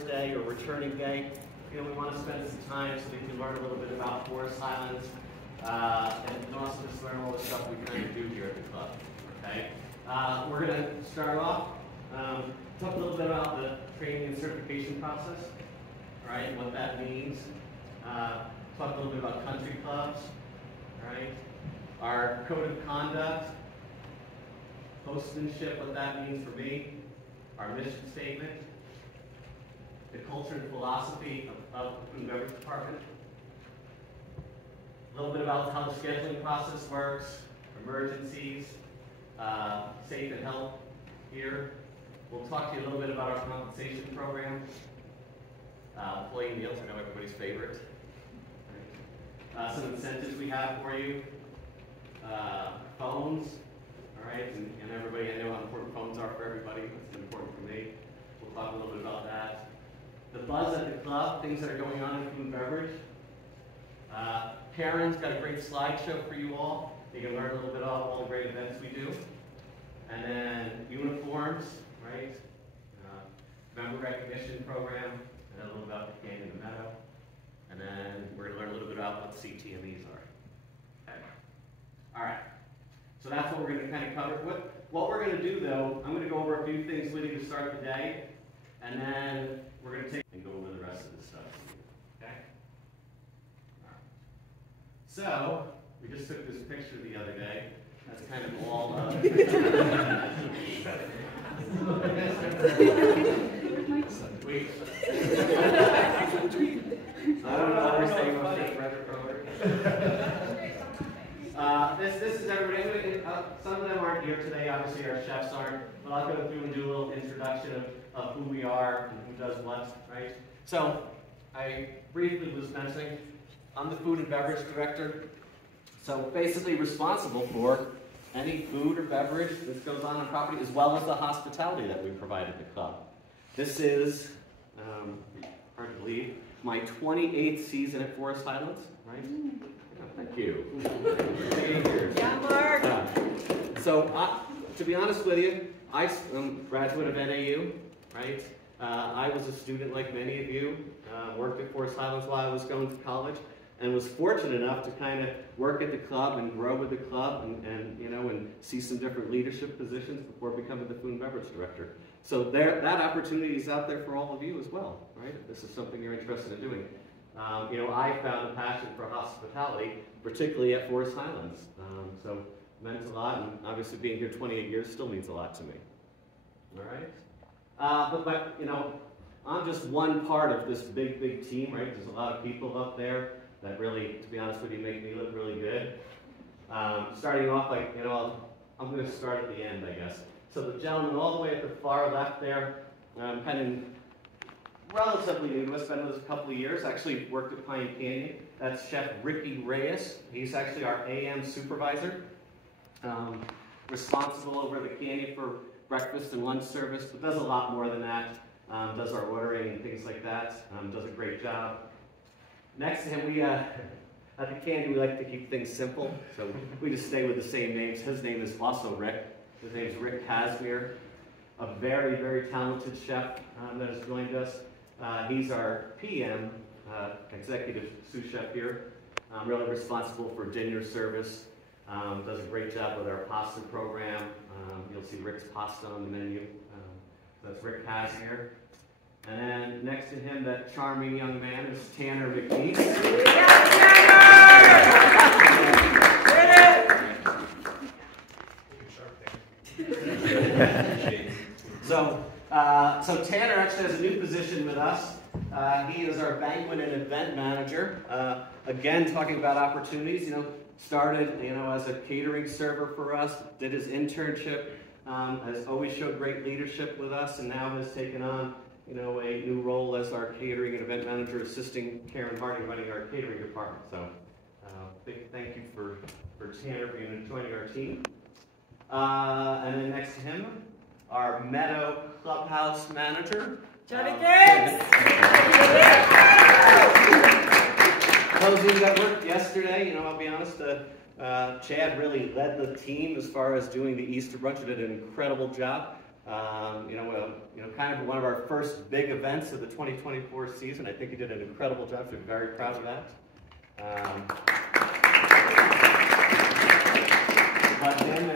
Day or returning day, we want to spend some time so we can learn a little bit about Forest Highlands and also just learn all the stuff we kind of do here at the club. Okay, we're going to start off talk a little bit about the training and certification process. All right, what that means. Talk a little bit about country clubs. All right, our code of conduct, hostmanship, what that means for me, our mission statement, the culture and philosophy of the food and beverage department, a little bit about how the scheduling process works, emergencies, safe and health here. We'll talk to you a little bit about our compensation program, employee meals, I know everybody's favorite. Some incentives we have for you, phones, all right, and everybody, I know how important phones are for everybody. It's important for me. We'll talk a little bit about that. The buzz at the club, things that are going on in food and beverage. Karen's got a great slideshow for you all. You can learn a little bit about all the great events we do. And then uniforms, right? Member recognition program, and then a little about the Canyon and the Meadow. And then we're going to learn a little bit about what CTMEs are. Okay. All right. So that's what we're going to kind of cover. What we're going to do, though, I'm going to go over a few things with you to start the day. And then we're going to take and go over the rest of the stuff. Okay? All right. So, we just took this picture the other day. That's kind of all Wait. I don't know what we're saying about this retro program. This is everybody. Some of them aren't here today. Obviously, our chefs aren't. But I'll go through and do a little introduction of who we are and who does what, right? So, I briefly was mentioning, I'm the food and beverage director. So, basically responsible for any food or beverage that goes on property, as well as the hospitality that we provide at the club. This is, hard to believe, my 28th season at Forest Highlands, right? Oh, thank you. Yeah, Mark. So, to be honest with you, I'm a graduate of NAU, right? I was a student like many of you, worked at Forest Highlands while I was going to college, and was fortunate enough to kind of work at the club and grow with the club and see some different leadership positions before becoming the food and beverage director. So that opportunity is out there for all of you as well, right? If this is something you're interested in doing. I found a passion for hospitality, particularly at Forest Highlands. So it meant a lot, and obviously being here 28 years still means a lot to me. All right? But I'm just one part of this big, big team, right? There's a lot of people up there that really, to be honest with you, make me look really good. Starting off, I'm going to start at the end, I guess. So the gentleman all the way at the far left there, kind of relatively new to us, been with us a couple of years, actually worked at Pine Canyon. That's Chef Ricky Reyes. He's actually our AM supervisor, responsible over the canyon for breakfast and lunch service, but does a lot more than that. Does our ordering and things like that. Does a great job. Next to him, we at the canyon, we like to keep things simple, so we just stay with the same names. His name is also Rick. His name is Rick Casimir, a very, very talented chef that has joined us. He's our PM, executive sous chef here, really responsible for dinner service. Does a great job with our pasta program. You'll see Rick's pasta on the menu. So that's Rick Casimir. And then next to him, that charming young man is Tanner McNeese. So Tanner actually has a new position with us. He is our banquet and event manager. Again, talking about opportunities. Started as a catering server for us. Did his internship. Has always showed great leadership with us, and now has taken on a new role as our catering and event manager, assisting Karen Hardy running our catering department. So, big thank you for Tanner joining our team. And then next to him, our Meadow Clubhouse manager, Johnny Gibbs. Those of you that worked yesterday, I'll be honest, Chad really led the team as far as doing the Easter brunch. He did an incredible job. Kind of one of our first big events of the 2024 season. I think he did an incredible job. We're very proud of that. But him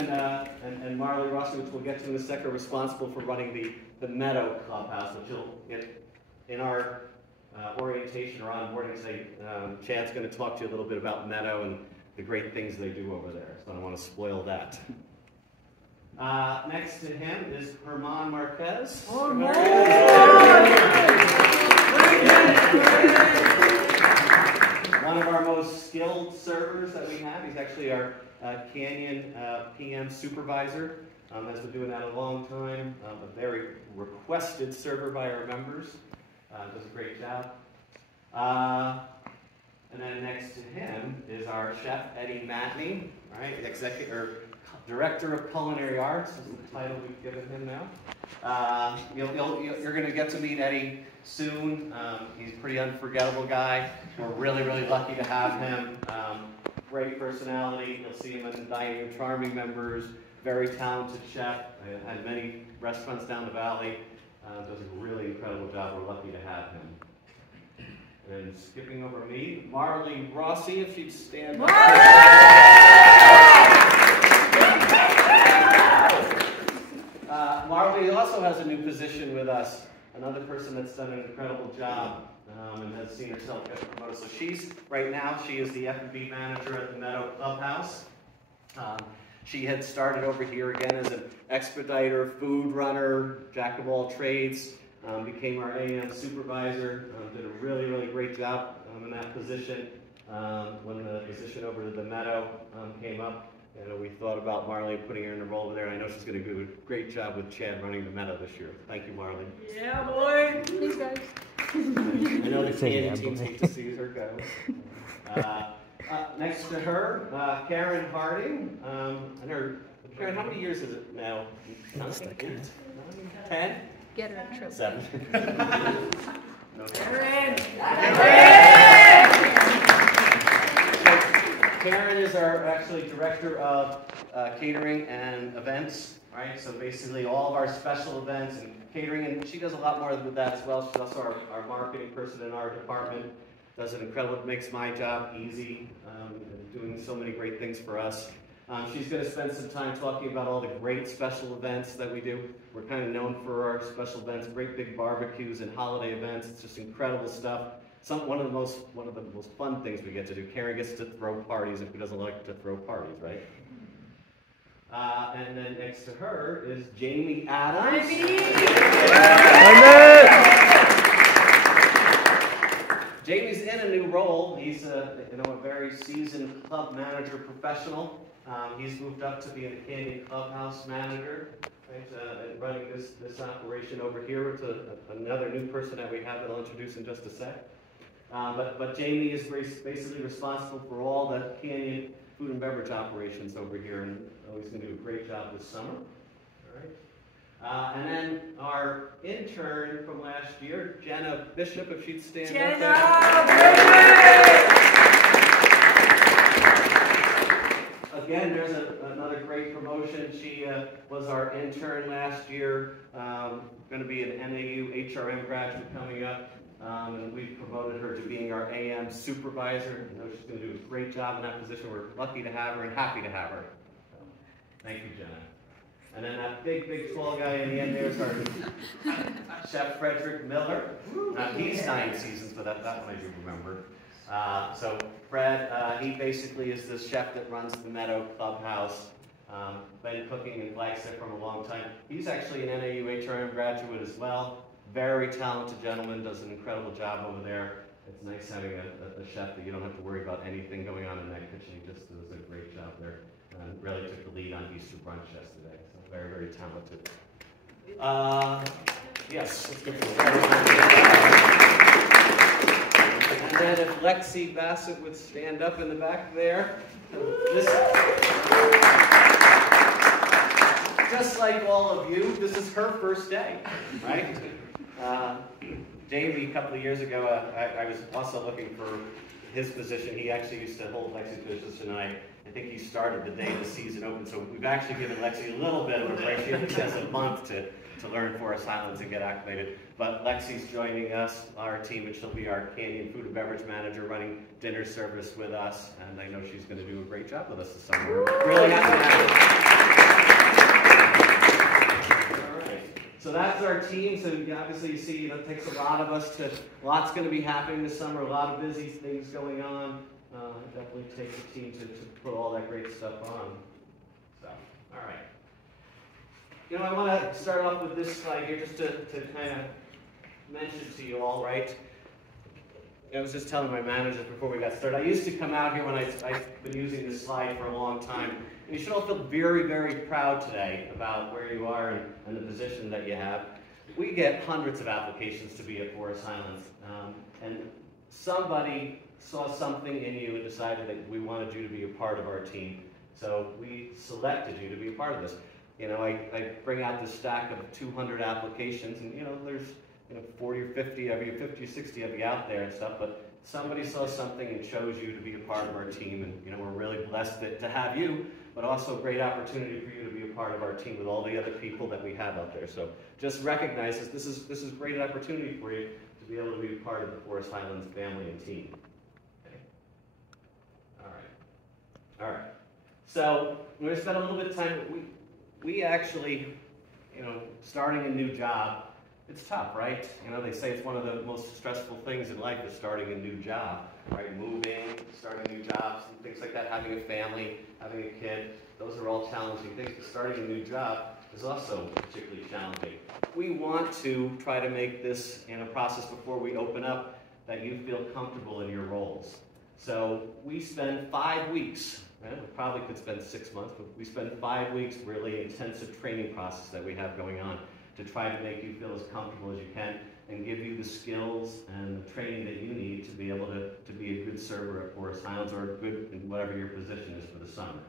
and Marley Rossi, which we'll get to in a second, are responsible for running the Meadow Clubhouse, which you'll get in our orientation or onboarding today. Chad's going to talk to you a little bit about Meadow and the great things they do over there, so I don't want to spoil that. Next to him is Herman Marquez. Oh, one of our most skilled servers that we have. He's actually our Canyon PM supervisor. Has been doing that a long time. A very requested server by our members. Does a great job. And then next to him is our chef, Eddie Matney, right? Director of Culinary Arts is the title we've given him now. You're going to get to meet Eddie soon. He's a pretty unforgettable guy. We're really, really lucky to have him. Great personality. You'll see him in the dining room. Charming members. Very talented chef. Had many restaurants down the valley. Does a really incredible job. We're lucky to have him. And skipping over me, Marley Rossi, if she'd stand up. Marley also has a new position with us. Another person that's done an incredible job and has seen herself get promoted. So she is the F&B manager at the Meadow Clubhouse. She had started over here again as an expediter, food runner, jack of all trades. Became our AM supervisor, did a really, really great job in that position. When the position over to the Meadow came up, we thought about Marley putting her in a role over there, and I know she's going to do a great job with Chad running the Meadow this year. Thank you, Marley. Yeah, boy! Thanks, guys. I know the Canyon teams hate to see her go. Next to her, Karen Harding. Karen, how many years is it now? 8? 10? Get her in trouble. 7. Karen! Karen is our director of catering and events, right? So basically all of our special events and catering, and she does a lot more with that as well. She's also our marketing person in our department. Does an incredible, makes my job easy, doing so many great things for us. She's going to spend some time talking about all the great special events that we do. We're kind of known for our special events, great big barbecues and holiday events. It's just incredible stuff. One of the most fun things we get to do. Karen gets to throw parties, and who doesn't like to throw parties, right? And then next to her is Jamie Adams. Jamie's in a new role. He's a very seasoned club manager professional. He's moved up to be the Canyon Clubhouse manager, right, and running this operation over here. It's another new person that we have that I'll introduce in just a sec. But Jamie is basically responsible for all the Canyon food and beverage operations over here, and he's going to do a great job this summer. All right. And then our intern from last year, Jenna Bishop, if she'd stand up there. Again, there's another great promotion. She was our intern last year, going to be an NAU HRM graduate coming up, and we've promoted her to being our AM supervisor. I know she's going to do a great job in that position. We're lucky to have her and happy to have her. So, thank you, Jenna. And then that big, tall guy in the end there is our Chef Frederick Miller. He's 9 seasons, but that one I do remember. So Fred, he basically is the chef that runs the Meadow Clubhouse. Been cooking in Flagstaff for a long time. He's actually an NAU HRM graduate as well. Very talented gentleman, does an incredible job over there. It's nice having a chef that you don't have to worry about anything going on in that kitchen. He just does a great job there. And really took the lead on Easter brunch yesterday. So very, very talented. Yes, let's get And then if Lexi Bassett would stand up in the back there. Just like all of you, this is her first day, right? Jamie, a couple of years ago, I was also looking for his position. He actually used to hold Lexi's position, and I think he started the day the season opened, so we've actually given Lexi a little bit of a break. She only has a month to learn Forest Highlands and get acclimated. But Lexi's joining us, our team, and she'll be our Canyon food and beverage manager running dinner service with us. And I know she's going to do a great job with us this summer. We're really happy to have her. All right. So that's our team. So obviously you see it takes a lot of us to, lots going to be happening this summer, a lot of busy things going on. It definitely takes a team to put all that great stuff on. So, all right. You know, I want to start off with this slide here just to kind of mention to you all, right? I was just telling my managers before we got started, I used to come out here when I've been using this slide for a long time, and you should all feel very, very proud today about where you are and the position that you have. We get hundreds of applications to be at Forest Highlands, and somebody saw something in you and decided that we wanted you to be a part of our team. So we selected you to be a part of this. You know, I bring out this stack of 200 applications, and you know, there's 40 or 50 of you, 50 or 60 of you out there and stuff, but somebody saw something and chose you to be a part of our team, and you know, we're really blessed to have you, but also a great opportunity for you to be a part of our team with all the other people that we have out there. So just recognize this is a great opportunity for you to be able to be a part of the Forest Highlands family and team. Okay. All right. So we're going to spend a little bit of time. We actually, you know, starting a new job, it's tough, right? You know, they say it's one of the most stressful things in life is starting a new job, right? Moving, starting new jobs, and things like that, having a family, having a kid, those are all challenging things. But starting a new job is also particularly challenging. We want to try to make this in a process before we open up that you feel comfortable in your roles. So we spend 5 weeks, right? We probably could spend 6 months, but we spend 5 weeks really intensive training process that we have going on to try to make you feel as comfortable as you can and give you the skills and the training that you need to be able to be a good server at Forest Highlands or good in whatever your position is for the summer.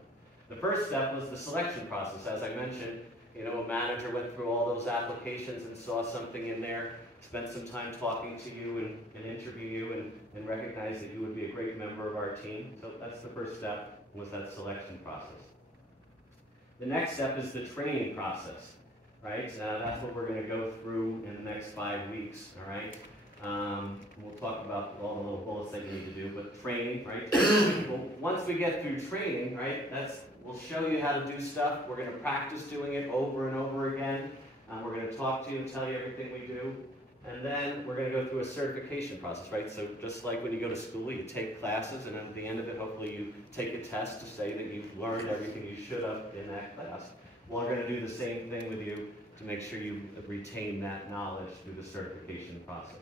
The first step was the selection process. As I mentioned, you know, a manager went through all those applications and saw something in there, spent some time talking to you and interview you and recognize that you would be a great member of our team. So that's the first step, was that selection process. The next step is the training process. Right? That's what we're going to go through in the next 5 weeks, all right? We'll talk about all the little bullets that you need to do, but training, right? Well, once we get through training, right, we'll show you how to do stuff. We're going to practice doing it over and over again. We're going to talk to you and tell you everything we do. And then we're going to go through a certification process, right? So just like when you go to school, you take classes, and at the end of it, hopefully you take a test to say that you've learned everything you should have in that class. Well, we're going to do the same thing with you to make sure you retain that knowledge through the certification process.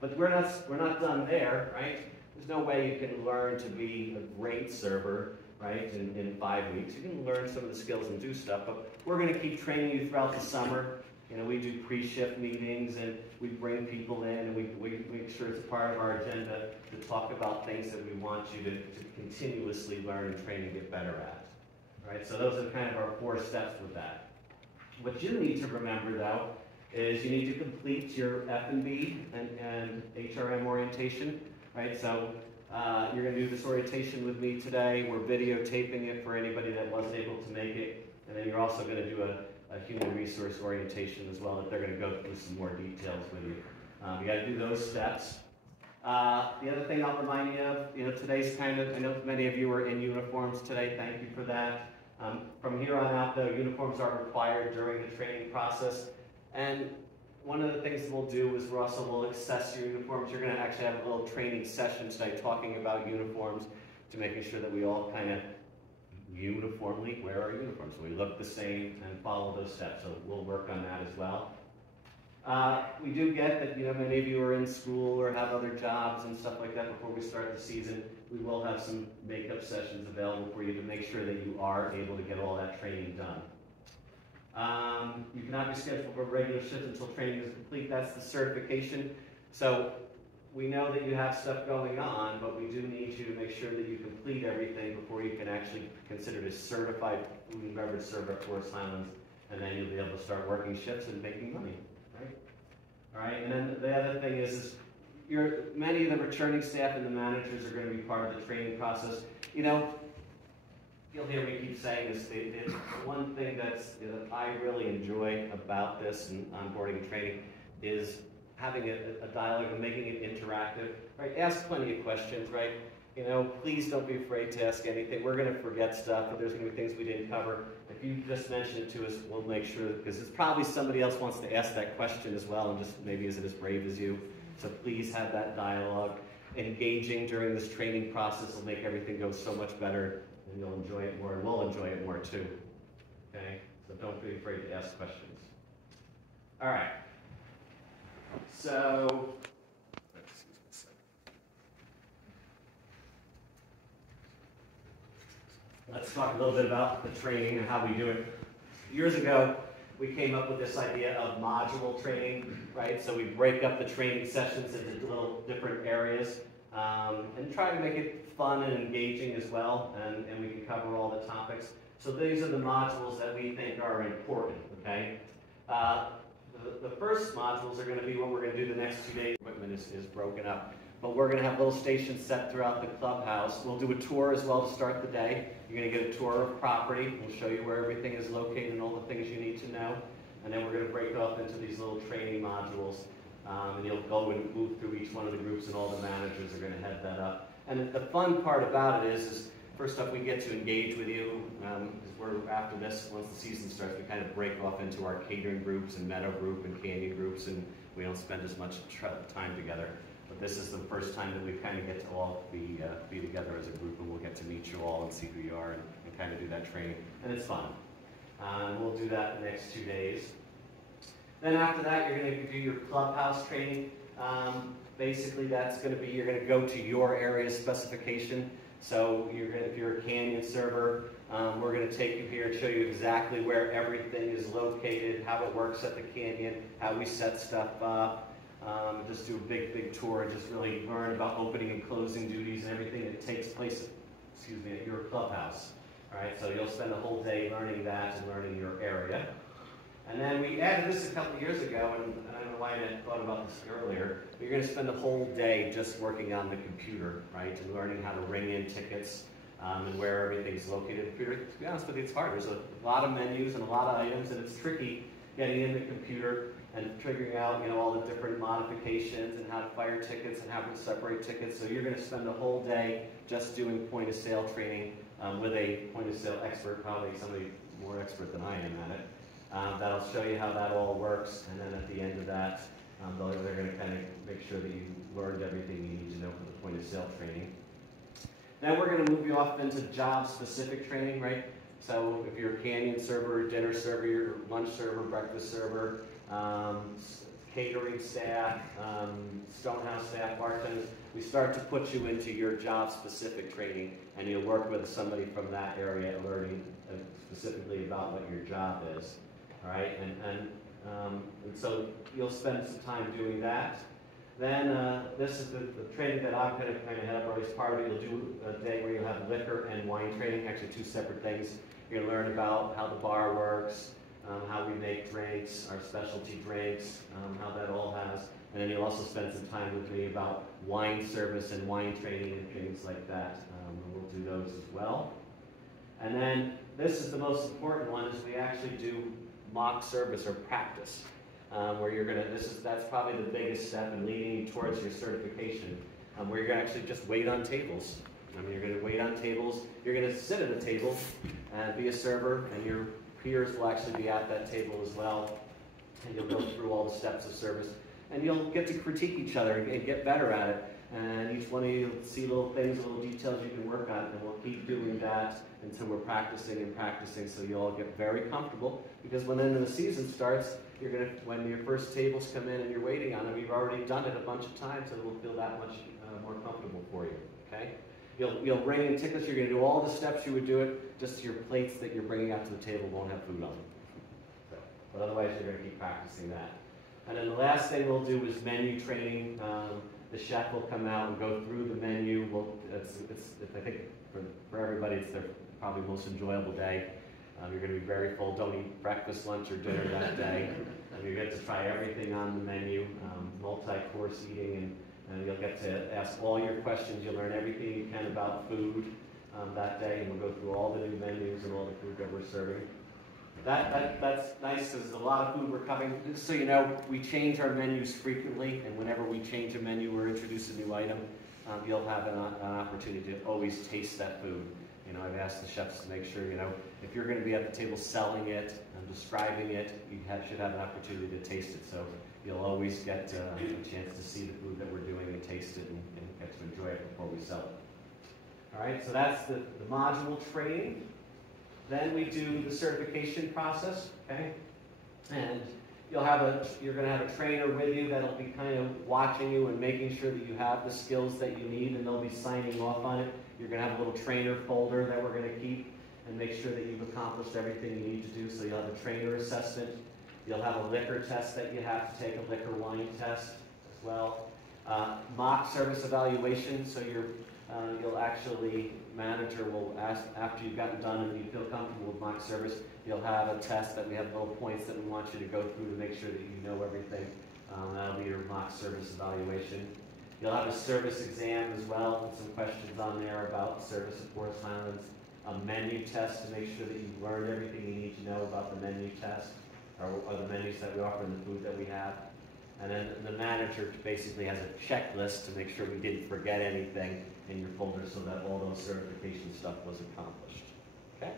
But we're not done there, right? There's no way you can learn to be a great server, right, in 5 weeks. You can learn some of the skills and do stuff, but we're going to keep training you throughout the summer. You know, we do pre-shift meetings, and we bring people in, and we make sure it's a part of our agenda to talk about things that we want you to continuously learn and train and get better at. Right, so those are kind of our 4 steps with that. What you need to remember, though, is you need to complete your F&B and HRM orientation. Right, so you're going to do this orientation with me today. We're videotaping it for anybody that wasn't able to make it, and then you're also going to do a human resource orientation as well, that they're going to go through some more details with you. You got to do those steps. The other thing I'll remind you of, you know, today's I know many of you are in uniforms today. Thank you for that. From here on out, though, uniforms are required during the training process. And one of the things that we'll do is we'll assess your uniforms. You're going to actually have a little training session today talking about uniforms to making sure that we all kind of uniformly wear our uniforms. So we look the same and follow those steps. So we'll work on that as well. We do get that, you know, many of you are in school or have other jobs and stuff like that before we start the season. We will have some makeup sessions available for you to make sure that you are able to get all that training done. You cannot be scheduled for a regular shift until training is complete. That's the certification. So we know that you have stuff going on, but we do need you to make sure that you complete everything before you can actually consider it a certified food and beverage server at Forest Highlands, and then you'll be able to start working shifts and making money. All right, and then the other thing is many of the returning staff and the managers are going to be part of the training process. You know, you'll hear me keep saying this, the one thing that I really enjoy about this and onboarding and training is having a dialogue and making it interactive, right? Ask plenty of questions, right? You know, please don't be afraid to ask anything. We're going to forget stuff, but there's going to be things we didn't cover. If you just mention it to us, we'll make sure, because it's probably somebody else wants to ask that question as well and just maybe isn't as brave as you. So please have that dialogue. Engaging during this training process will make everything go so much better, and you'll enjoy it more, and we'll enjoy it more too. Okay? So don't be afraid to ask questions. All right. So, let's talk a little bit about the training and how we do it. Years ago, we came up with this idea of module training, right? So we break up the training sessions into little different areas and try to make it fun and engaging as well, and we can cover all the topics. So these are the modules that we think are important, okay? The first modules are going to be what we're going to do the next 2 days. Equipment is broken up. But we're going to have little stations set throughout the clubhouse. We'll do a tour as well to start the day. You're going to get a tour of property. We'll show you where everything is located and all the things you need to know. And then we're going to break off into these little training modules. And you'll go and move through each one of the groups, and all the managers are going to head that up. And the fun part about it is first up, we get to engage with you. Because we're after this, once the season starts, we kind of break off into our catering groups and meadow group and canyon groups, and we don't spend as much time together. But this is the first time that we kind of get to all be together as a group, and we'll get to meet you all and see who you are and kind of do that training. And it's fun. We'll do that the next 2 days. Then after that, you're going to do your clubhouse training. Basically, that's going to be, you're going to go to your area specification. So if you're a canyon server, we're going to take you here and show you exactly where everything is located, how it works at the canyon, how we set stuff up. Just do a big tour and just really learn about opening and closing duties and everything that takes place, at your clubhouse. All right, so you'll spend a whole day learning that and learning your area. And then we added this a couple of years ago, and I don't know why I hadn't thought about this earlier. But you're going to spend a whole day just working on the computer, right, and learning how to ring in tickets and where everything's located. To be honest with you, it's hard. There's a lot of menus and a lot of items, and it's tricky getting in the computer and figuring out, all the different modifications and how to fire tickets and how to separate tickets. So you're going to spend a whole day just doing point-of-sale training with a point-of-sale expert, probably somebody more expert than I am at it. That'll show you how that all works, and then at the end of that, they're going to kind of make sure that you learned everything you need to know for the point-of-sale training. Then we're going to move you off into job-specific training, right? So if you're a canyon server, dinner server, your lunch server, breakfast server, catering staff, stonehouse staff, bartenders, we start to put you into your job-specific training, and you'll work with somebody from that area learning specifically about what your job is. All right, and so you'll spend some time doing that. Then this is the training that I'm going to kind of head up, or at least part of it. You'll do a day where you'll have liquor and wine training, actually two separate things. You're going to learn about how the bar works, how we make drinks, our specialty drinks, how that all has. And then you'll also spend some time with me about wine service and wine training and things like that. We'll do those as well. And then this is the most important one, is we actually do mock service or practice, where you're going to, that's probably the biggest step in leading you towards your certification, where you're going to actually just wait on tables. You're going to wait on tables, you're going to sit at a table and be a server, and your peers will actually be at that table as well, and you'll go through all the steps of service, and you'll get to critique each other and get better at it, and each one of you will see little things, little details you can work on, and we'll keep doing that until we're practicing and practicing, so you all get very comfortable, because when then the season starts, you're going to, when your first tables come in and you're waiting on them, you've already done it a bunch of times, so it'll feel that much more comfortable for you, okay? You'll bring in tickets, you're going to do all the steps you would do it, just your plates that you're bringing out to the table won't have food on them. So, but otherwise, you're going to keep practicing that. And then the last thing we'll do is menu training. The chef will come out and go through the menu. I think for everybody, it's their probably most enjoyable day. You're going to be very full. Don't eat breakfast, lunch, or dinner that day. You get to try everything on the menu, multi-course eating, and you'll get to ask all your questions. You'll learn everything you can about food. that day, and we'll go through all the new menus and all the food that we're serving. That's nice, because there's a lot of food we're covering. Just so you know, we change our menus frequently, and whenever we change a menu or introduce a new item, you'll have an opportunity to always taste that food. You know, I've asked the chefs to make sure, you know, if you're going to be at the table selling it and describing it, you should have an opportunity to taste it. So you'll always get a chance to see the food that we're doing and taste it and get to enjoy it before we sell it. All right, so that's the module training. Then we do the certification process, okay? And you're going to have a trainer with you that'll be kind of watching you and making sure that you have the skills that you need, and they'll be signing off on it. You're going to have a little trainer folder that we're going to keep and make sure that you've accomplished everything you need to do. So you'll have a trainer assessment. You'll have a liquor test that you have to take, a liquor wine test as well. Mock service evaluation, so you'll actually, manager will ask, after you've gotten done and you feel comfortable with mock service, you'll have a test that we have little points that we want you to go through to make sure that you know everything. That'll be your mock service evaluation. You'll have a service exam as well, with some questions on there about service at Forest Highlands. A menu test to make sure that you've learned everything you need to know about the menu test, or the menus that we offer and the food that we have. And then the manager basically has a checklist to make sure we didn't forget anything in your folder, so that all those certification stuff was accomplished. Okay?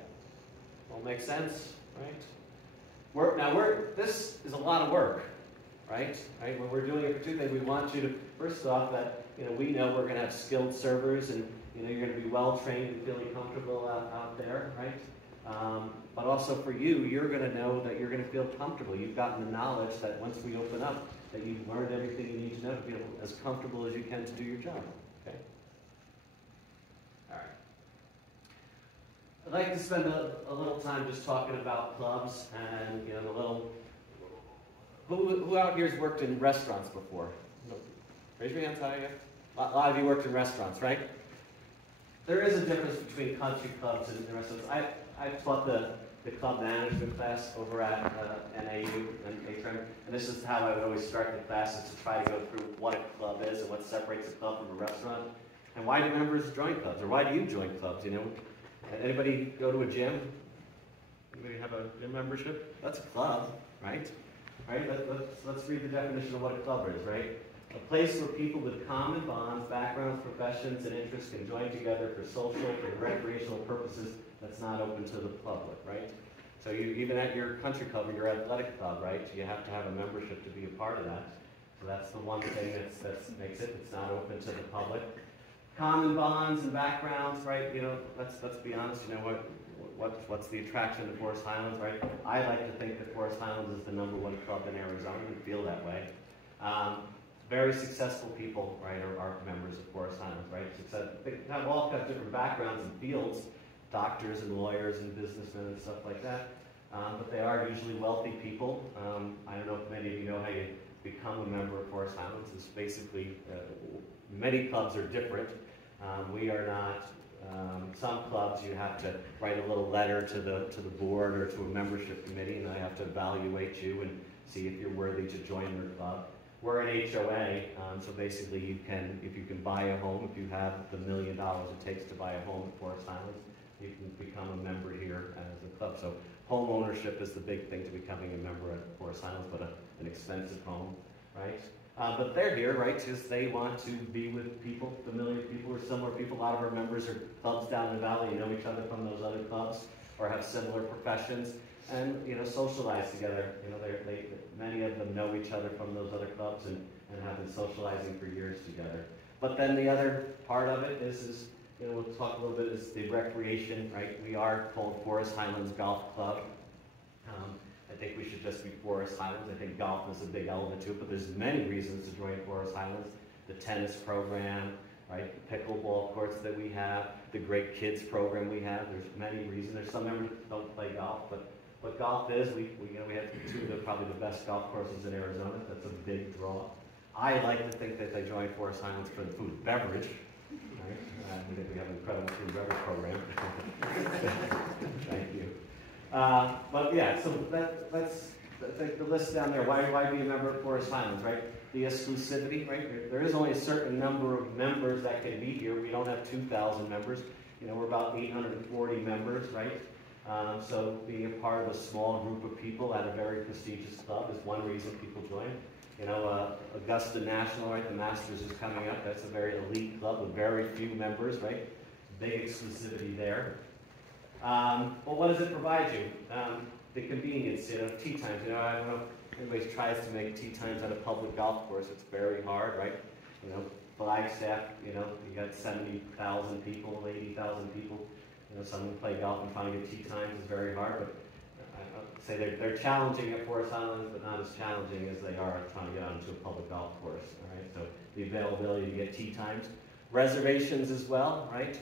All make sense, right? This is a lot of work, right? When we're doing it for two things, we want you to, first off, that we know we're going to have skilled servers, and you're going to be well trained and feeling comfortable out there, right? But also for you, you're going to know that you're going to feel comfortable. You've gotten the knowledge that once we open up, that you've learned everything you need to know to feel as comfortable as you can to do your job. Okay? All right. I'd like to spend a little time just talking about clubs and the little. Who out here has worked in restaurants before? Raise your hands high. A lot of you worked in restaurants, right? There is a difference between country clubs and restaurants. I taught the club management class over at NAU and Atrium, and this is how I would always start the class, is to try to go through what a club is and what separates a club from a restaurant, and why do members join clubs, or why do you join clubs? Anybody go to a gym? Anybody have a gym membership? That's a club, right? Right? Let's read the definition of what a club is, right? A place where people with common bonds, backgrounds, professions, and interests can join together for social and recreational purposes that's not open to the public, right? So even at your country club or your athletic club, right, you have to have a membership to be a part of that. So that's the one thing that makes it's not open to the public. Common bonds and backgrounds, right? Let's be honest. What's the attraction to Forest Highlands, right? I like to think that Forest Highlands is the #1 club in Arizona, and feel that way. Very successful people, right, are members of Forest Highlands, right? They have all got different backgrounds and fields, doctors and lawyers and businessmen and stuff like that. But they are usually wealthy people. I don't know if many of you know how you become a member of Forest Highlands. It's basically, many clubs are different. We are not. Some clubs you have to write a little letter to the board or to a membership committee, and they have to evaluate you and see if you're worthy to join their club. We're an HOA, so basically if you can buy a home, if you have the $1 million it takes to buy a home at Forest Highlands, you can become a member here as a club. So home ownership is the big thing to becoming a member at Forest Highlands, but an expensive home, right? But they're here, right, because they want to be with people, familiar people or similar people. A lot of our members are clubs down the valley, know each other from those other clubs, or have similar professions, and socialize together. Many of them know each other from those other clubs and have been socializing for years together. But then the other part of it is we'll talk a little bit, is the recreation, right? We are called Forest Highlands Golf Club. I think we should just be Forest Highlands. I think golf is a big element to it, but there's many reasons to join Forest Highlands. The tennis program, right? The pickleball courts that we have, the great kids program we have. There's many reasons. There's some members that don't play golf, but what golf is, we have two of probably the best golf courses in Arizona. That's a big draw. I like to think that they join Forest Highlands for the food and beverage. Right? I think we have an incredible food and beverage program. Thank you. But yeah, so let's take the list down there. Why be a member of Forest Highlands, right? The exclusivity, right? There is only a certain number of members that can be here. We don't have 2,000 members. we're about 840 members, right? So being a part of a small group of people at a very prestigious club is one reason people join. Augusta National, right, the Masters is coming up. That's a very elite club with very few members, right? Big exclusivity there. Well, what does it provide you? The convenience, tee times. I don't know if anybody tries to make tee times at a public golf course. It's very hard, right? Flagstaff, you got 70,000 people, 80,000 people. Someone play golf and trying to get tee times is very hard, but I'd say they're challenging at Forest Islands, but not as challenging as they are trying to get onto a public golf course, all right? So the availability to get tee times. Reservations as well, right?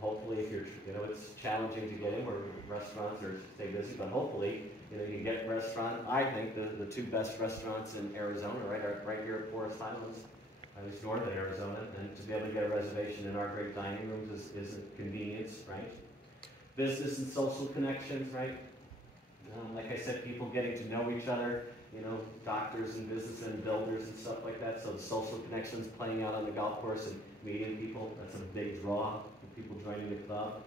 Hopefully if it's challenging to get in where restaurants stay busy, but hopefully, you get restaurant. I think the two best restaurants in Arizona, right, are right here at Forest Islands, at least northern Arizona, and to be able to get a reservation in our great dining rooms is a convenience, right? Business and social connections, right? Like I said, people getting to know each other, doctors and business and builders and stuff like that. So the social connections, playing out on the golf course and meeting people, that's a big draw for people joining the club.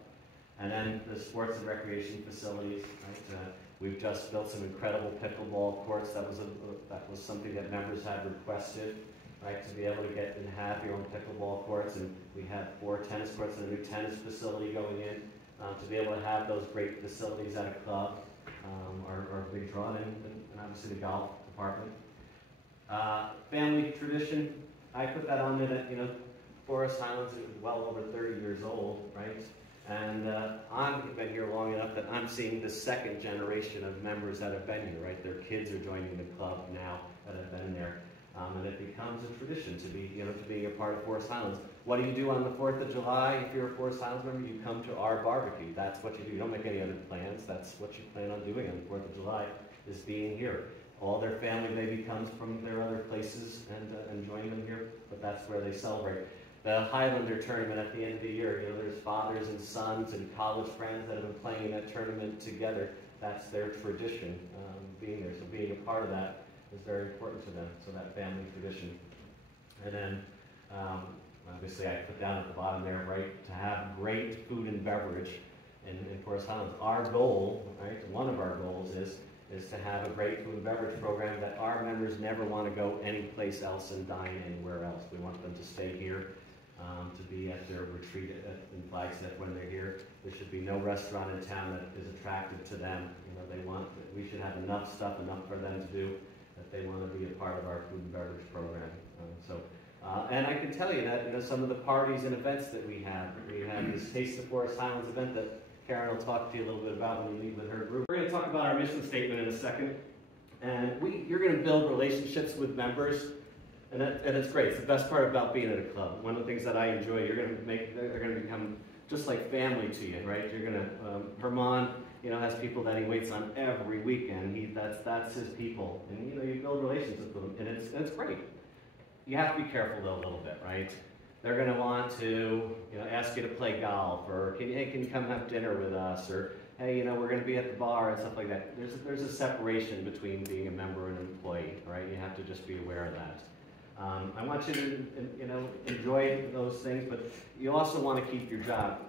And then the sports and recreation facilities, right? We've just built some incredible pickleball courts. That was something that members had requested, right? To be able to get and have your own pickleball courts. And we have 4 tennis courts and a new tennis facility going in. To be able to have those great facilities at a club are a big draw, and obviously the golf department. Family tradition, I put that on there that, Forest Islands is well over 30 years old, right? And I've been here long enough that I'm seeing the second generation of members that have been here, right? Their kids are joining the club now that have been there. And it becomes a tradition to being a part of Forest Islands. What do you do on the 4th of July? If you're a Forest Islands member, you come to our barbecue. That's what you do. You don't make any other plans. That's what you plan on doing on the 4th of July, is being here. All their family maybe comes from their other places and join them here, but that's where they celebrate. The Highlander tournament at the end of the year, there's fathers and sons and college friends that have been playing in that tournament together. That's their tradition, being there. So being a part of that is very important to them, so that family tradition. And then, obviously I put down at the bottom there, right, to have great food and beverage in Forest Islands. Our goal, right, one of our goals is to have a great food and beverage program that our members never want to go anyplace else and dine anywhere else. We want them to stay here, to be at their retreat in Flagstaff when they're here. There should be no restaurant in town that is attractive to them. We should have enough stuff, enough for them to do, that they want to be a part of our food and beverage program. And I can tell you that some of the parties and events that we have this Taste of Forest Islands event that Karen will talk to you a little bit about when you meet with her group. We're going to talk about our mission statement in a second, and you're going to build relationships with members, and it's great. It's the best part about being at a club. One of the things that I enjoy, they're going to become just like family to you, right? You're going to Herman, has people that he waits on every weekend. That's his people, and you build relationships with them, and it's great. You have to be careful though a little bit, right? They're going to want to, ask you to play golf, or can you come have dinner with us, or hey, we're going to be at the bar and stuff like that. There's a separation between being a member and an employee, right? You have to just be aware of that. I want you to, enjoy those things, but you also want to keep your job.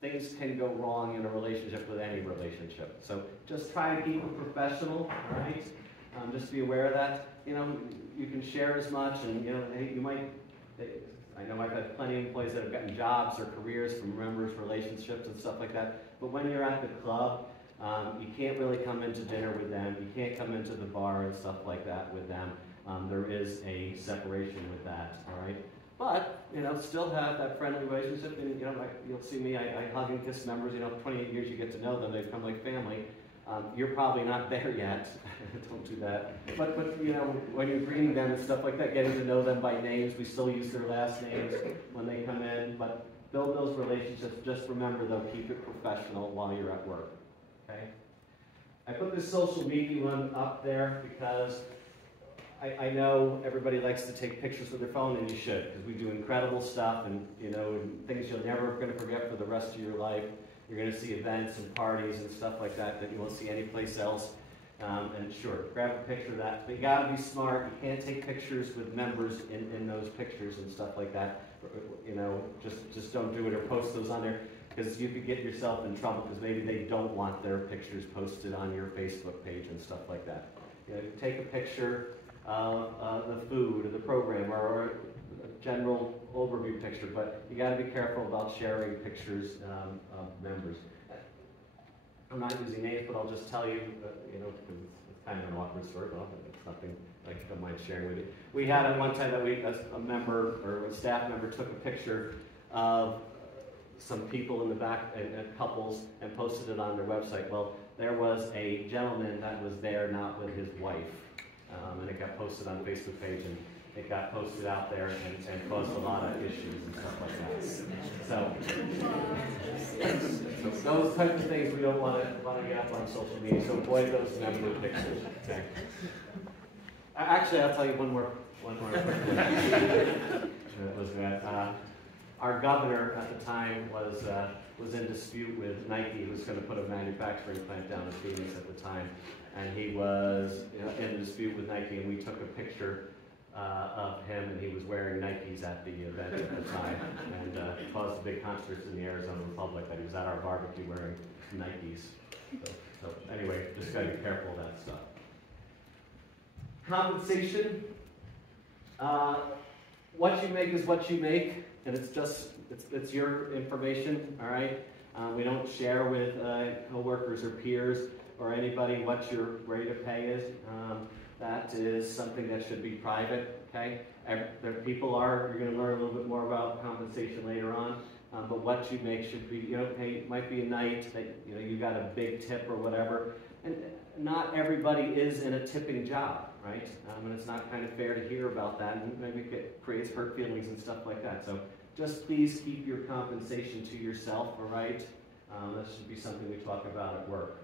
Things can go wrong in a relationship with any relationship. So just try to keep it professional, all right? Just be aware of that. You can share as much, and hey, you might. I know I've had plenty of employees that have gotten jobs or careers from members' relationships and stuff like that. But when you're at the club, you can't really come into dinner with them. You can't come into the bar and stuff like that with them. There is a separation with that, all right? But, still have that friendly relationship. And, you'll see me, I hug and kiss members. 28 years you get to know them. They become like family. You're probably not there yet. Don't do that. But when you're greeting them and stuff like that, getting to know them by names, we still use their last names when they come in. But build those relationships. Just remember, though, keep it professional while you're at work. Okay? I put this social media one up there because I know everybody likes to take pictures with their phone, and you should, because we do incredible stuff and things you're never going to forget for the rest of your life. You're going to see events and parties and stuff like that you won't see anyplace else. And sure, grab a picture of that, but you gotta be smart. You can't take pictures with members in those pictures and stuff like that. You know, just don't do it or post those on there, because you could get yourself in trouble because maybe they don't want their pictures posted on your Facebook page and stuff like that. You know, take a picture of the food or the program or a general overview picture, but you gotta be careful about sharing pictures of members. I'm not using names, but I'll just tell you, you know, because it's kind of an awkward story, but it's nothing I don't mind sharing with you. We had at one time that a member or a staff member took a picture of some people in the back and couples and posted it on their website. Well, there was a gentleman that was there not with his wife, and it got posted on the Facebook page, and it got posted out there and caused a lot of issues and stuff like that. So those types of things we don't want to get up on social media. So avoid those member pictures. Okay. Actually, I'll tell you one more quick one. Our governor at the time was in dispute with Nike, who was going to put a manufacturing plant down in Phoenix at the time, and he was in dispute with Nike, and we took a picture of him, and he was wearing Nikes at the event at the time, and it caused a big controversy in the Arizona Republic that he was at our barbecue wearing Nikes. So anyway, just gotta be careful of that stuff. Compensation. What you make is what you make, and it's your information. All right. We don't share with coworkers or peers or anybody what your rate of pay is. That is something that should be private, okay? You're going to learn a little bit more about compensation later on, but what you make should be, hey, it might be a night that, you got a big tip or whatever, and not everybody is in a tipping job, right? And it's not kind of fair to hear about that, and maybe it creates hurt feelings and stuff like that. So just please keep your compensation to yourself, all right? This should be something we talk about at work.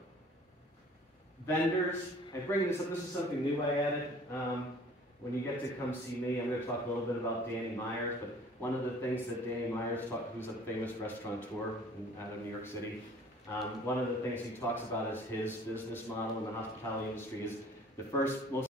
Vendors, I bring this up, this is something new I added. When you get to come see me, I'm going to talk a little bit about Danny Myers, but one of the things that Danny Myers who's a famous restaurateur out of New York City, one of the things he talks about is his business model in the hospitality industry is the first most